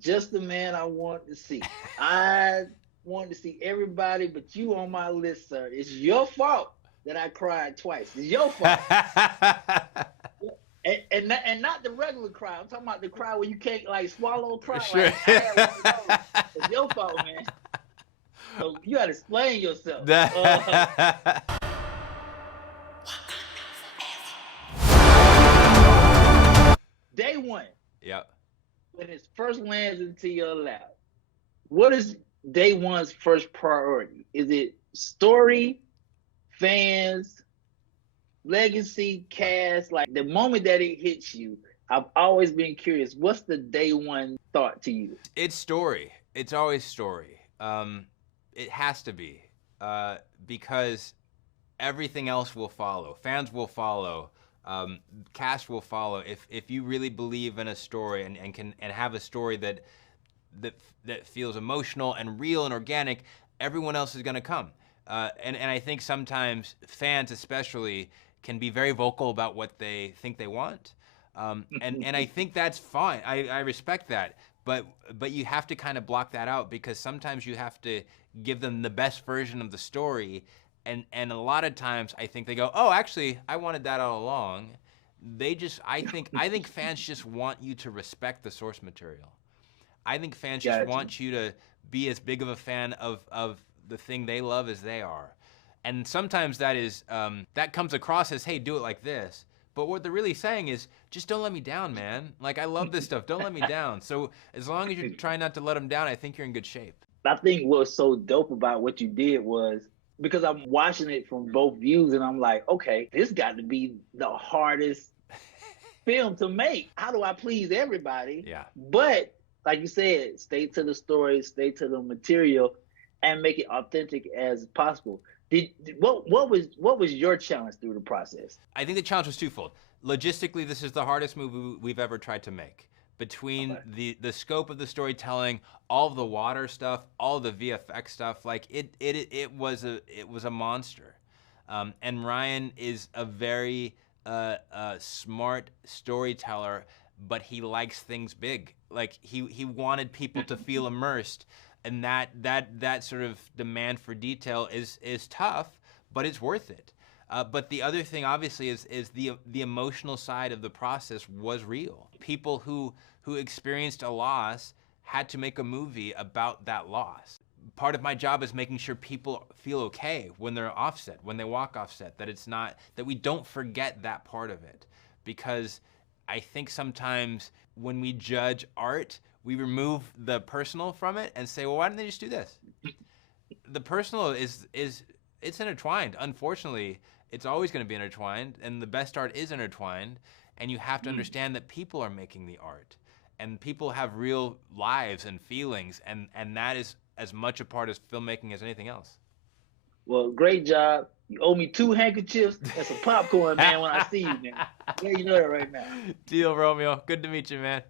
just the man I want to see. I wanted to see everybody, but you on my list, sir. It's your fault that I cried twice. It's your fault. And not the regular cry. I'm talking about the cry where you can't like swallow a cry. Sure. Like I had one of those. It's your fault, man. So you gotta explain yourself. Day one, Yep. when it first lands into your lap, what is day one's first priority? Is it story, fans, legacy, cast? Like the moment that it hits you, I've always been curious. What's the day one thought to you? It's story. It's always story. It has to be because everything else will follow. Fans will follow. Cast will follow. If you really believe in a story and can have a story that feels emotional and real and organic, everyone else is going to come. And I think sometimes fans especially can be very vocal about what they think they want. And I think that's fine. I respect that. But you have to kind of block that out because sometimes you have to give them the best version of the story. And a lot of times I think they go, oh, actually, I wanted that all along. I think fans just want you to respect the source material. I think fans just want you to be as big of a fan of the thing they love as they are. And sometimes that is that comes across as, hey, do it like this. But what they're really saying is, just don't let me down, man. Like, I love this stuff. Don't let me down. So as long as you're trying not to let them down, I think you're in good shape. I think what's so dope about what you did was because I'm watching it from both views and I'm like, okay, this got to be the hardest film to make. How do I please everybody? Yeah. But like you said, stay to the story, stay to the material, and make it authentic as possible. What was your challenge through the process? I think the challenge was twofold. Logistically, this is the hardest movie we've ever tried to make. Between the scope of the storytelling, all of the water stuff, all the VFX stuff, like it was a monster. And Ryan is a very smart storyteller, but he likes things big. Like he wanted people to feel immersed, and that sort of demand for detail is tough, but it's worth it. But the other thing, obviously, is the emotional side of the process was real. People who experienced a loss had to make a movie about that loss. Part of my job is making sure people feel okay when they're offset, when they walk offset, that we don't forget that part of it. Because I think sometimes when we judge art, we remove the personal from it and say, well, why didn't they just do this? The personal it's intertwined. Unfortunately, it's always going to be intertwined, and the best art is intertwined, and you have to understand that people are making the art, and people have real lives and feelings, and that is as much a part of filmmaking as anything else. Well, great job. You owe me 2 handkerchiefs and some popcorn, man, when I see you, man. Yeah, you know that right now. Deal, Romeo. Good to meet you, man.